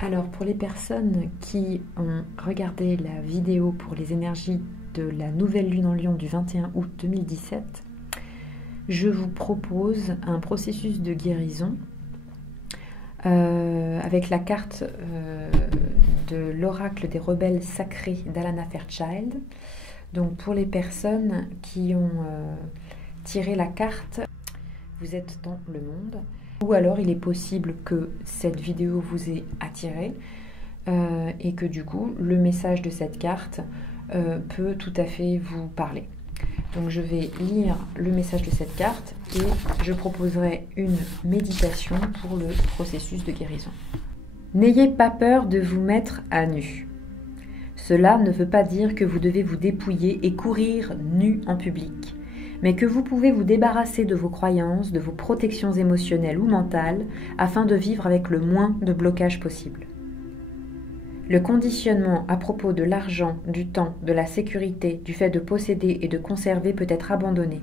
Alors, pour les personnes qui ont regardé la vidéo pour les énergies de la nouvelle lune en Lion du 21 août 2017, je vous propose un processus de guérison avec la carte de l'oracle des rebelles sacrés d'Alana Fairchild. Donc, pour les personnes qui ont tiré la carte, vous êtes dans le monde. Ou alors il est possible que cette vidéo vous ait attiré et que du coup le message de cette carte peut tout à fait vous parler. Donc je vais lire le message de cette carte et je proposerai une méditation pour le processus de guérison. N'ayez pas peur de vous mettre à nu. Cela ne veut pas dire que vous devez vous dépouiller et courir nu en public, mais que vous pouvez vous débarrasser de vos croyances, de vos protections émotionnelles ou mentales, afin de vivre avec le moins de blocage possible. Le conditionnement à propos de l'argent, du temps, de la sécurité, du fait de posséder et de conserver peut être abandonné.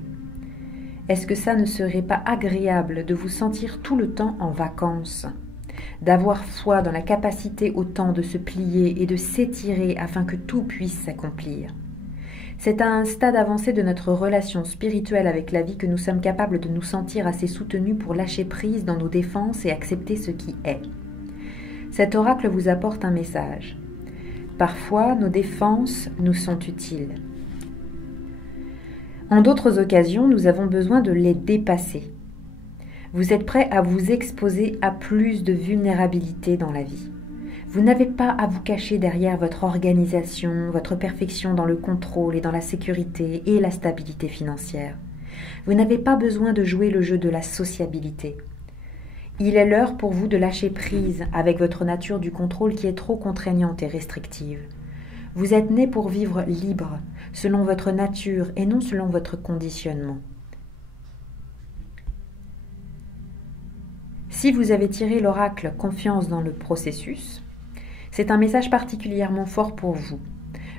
Est-ce que ça ne serait pas agréable de vous sentir tout le temps en vacances ? D'avoir foi dans la capacité au temps de se plier et de s'étirer afin que tout puisse s'accomplir. C'est à un stade avancé de notre relation spirituelle avec la vie que nous sommes capables de nous sentir assez soutenus pour lâcher prise dans nos défenses et accepter ce qui est. Cet oracle vous apporte un message. Parfois, nos défenses nous sont utiles. En d'autres occasions, nous avons besoin de les dépasser. Vous êtes prêt à vous exposer à plus de vulnérabilité dans la vie. Vous n'avez pas à vous cacher derrière votre organisation, votre perfection dans le contrôle et dans la sécurité et la stabilité financière. Vous n'avez pas besoin de jouer le jeu de la sociabilité. Il est l'heure pour vous de lâcher prise avec votre nature du contrôle qui est trop contraignante et restrictive. Vous êtes né pour vivre libre, selon votre nature et non selon votre conditionnement. Si vous avez tiré l'oracle confiance dans le processus, c'est un message particulièrement fort pour vous.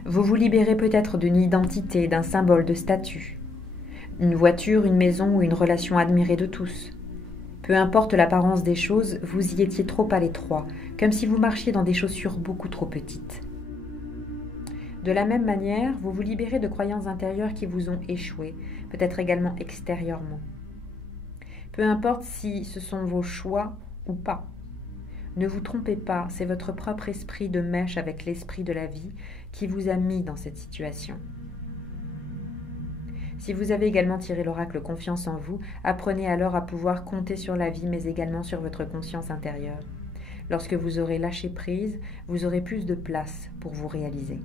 Vous vous libérez peut-être d'une identité, d'un symbole de statut. Une voiture, une maison ou une relation admirée de tous. Peu importe l'apparence des choses, vous y étiez trop à l'étroit, comme si vous marchiez dans des chaussures beaucoup trop petites. De la même manière, vous vous libérez de croyances intérieures qui vous ont échoué, peut-être également extérieurement. Peu importe si ce sont vos choix ou pas. Ne vous trompez pas, c'est votre propre esprit de mèche avec l'esprit de la vie qui vous a mis dans cette situation. Si vous avez également tiré l'oracle confiance en vous, apprenez alors à pouvoir compter sur la vie mais également sur votre conscience intérieure. Lorsque vous aurez lâché prise, vous aurez plus de place pour vous réaliser.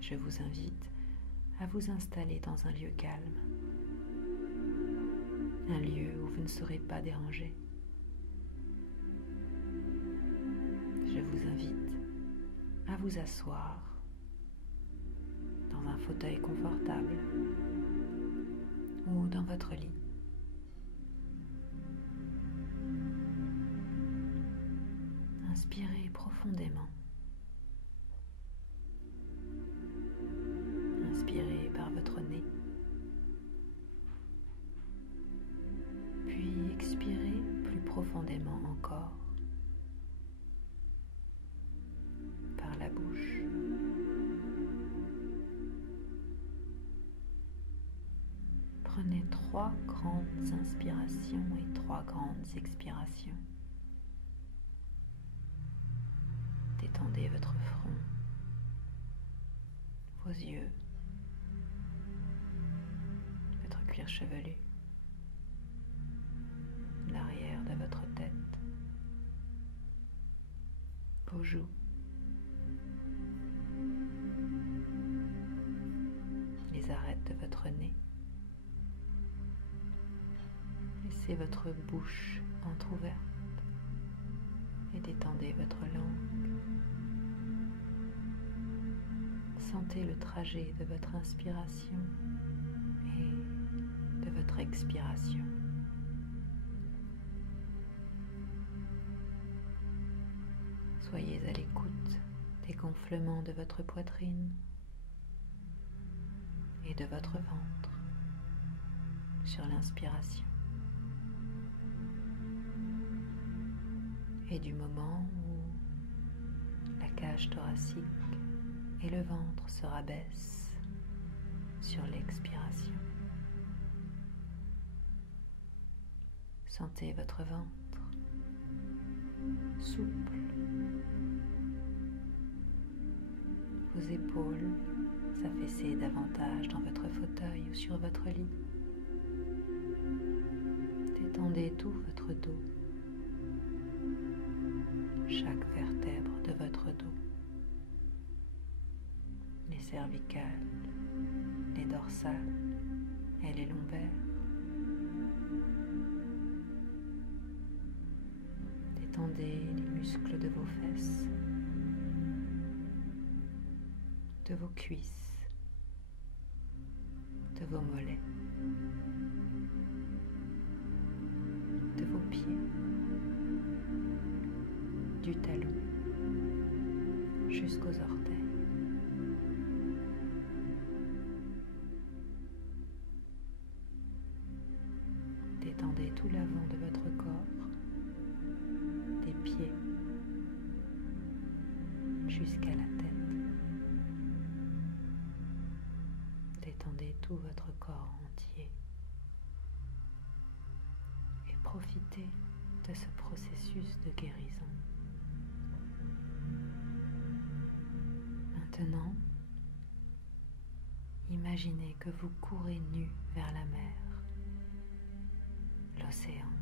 Je vous invite à vous installer dans un lieu calme, un lieu où vous ne serez pas dérangé. Je vous invite à vous asseoir dans un fauteuil confortable ou dans votre lit. Inspirez profondément. Inspirez par votre nez, puis expirez plus profondément encore par la bouche. Prenez 3 grandes inspirations et 3 grandes expirations. Détendez votre front, vos yeux, votre cuir chevelu, l'arrière de votre tête, vos joues, les arêtes de votre nez. Laissez votre bouche entrouverte et détendez votre langue. Sentez le trajet de votre inspiration et de votre expiration. Soyez à l'écoute des gonflements de votre poitrine et de votre ventre. sur l'inspiration. Et du moment où la cage thoracique et le ventre se rabaissent sur l'expiration. Sentez votre ventre souple, vos épaules s'affaisser davantage dans votre fauteuil ou sur votre lit. Détendez tout votre dos, chaque vertèbre de votre dos, les cervicales, les dorsales et les lombaires. Détendez les muscles de vos fesses, de vos cuisses, de vos mollets, de vos pieds, du talon jusqu'aux orteils. Détendez tout l'avant de votre corps, des pieds jusqu'à la tête. Détendez tout votre corps entier et profitez de ce processus de guérison. Maintenant, imaginez que vous courez nu vers la mer, l'océan,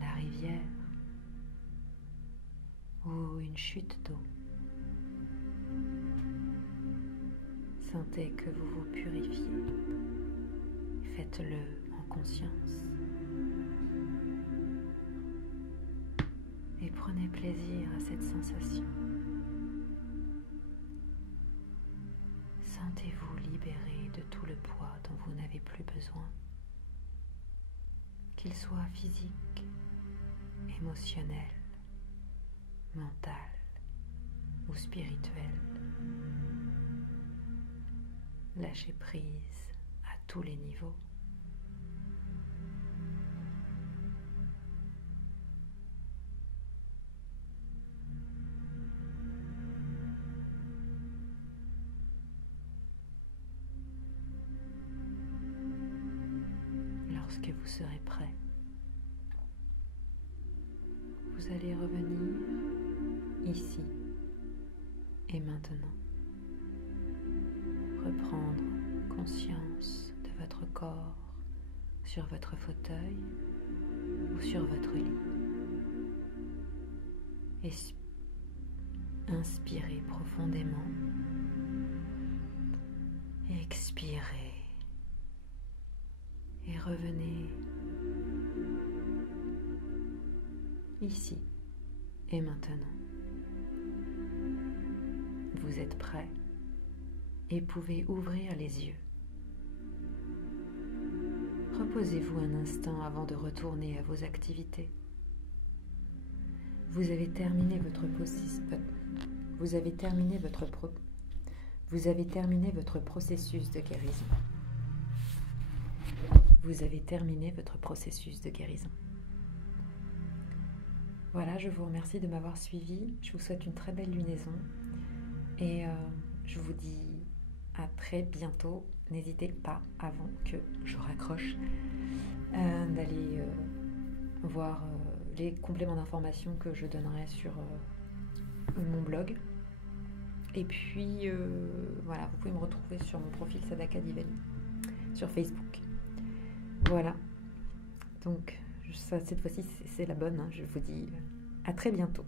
la rivière ou une chute d'eau. Sentez que vous vous purifiez. Faites-le en conscience. Et prenez plaisir à cette sensation. Sentez-vous libéré de tout le poids dont vous n'avez plus besoin, qu'il soit physique, émotionnel, mental ou spirituel. Lâchez prise à tous les niveaux. Lorsque vous serez prêt, vous allez revenir ici et maintenant. Reprendre conscience de votre corps sur votre fauteuil ou sur votre lit. Et inspirez profondément. Expirez. Et revenez ici et maintenant. Vous êtes prêt et pouvez ouvrir les yeux. Reposez-vous un instant avant de retourner à vos activités. Vous avez terminé votre processus de guérison. Vous avez terminé votre processus de guérison. Voilà, je vous remercie de m'avoir suivi. Je vous souhaite une très belle lunaison. Et je vous dis à très bientôt. N'hésitez pas, avant que je raccroche, d'aller voir les compléments d'informations que je donnerai sur mon blog. Et puis, voilà, vous pouvez me retrouver sur mon profil Sadaka Divani sur Facebook. Voilà. Donc, ça, cette fois-ci, c'est la bonne. Hein. Je vous dis à très bientôt.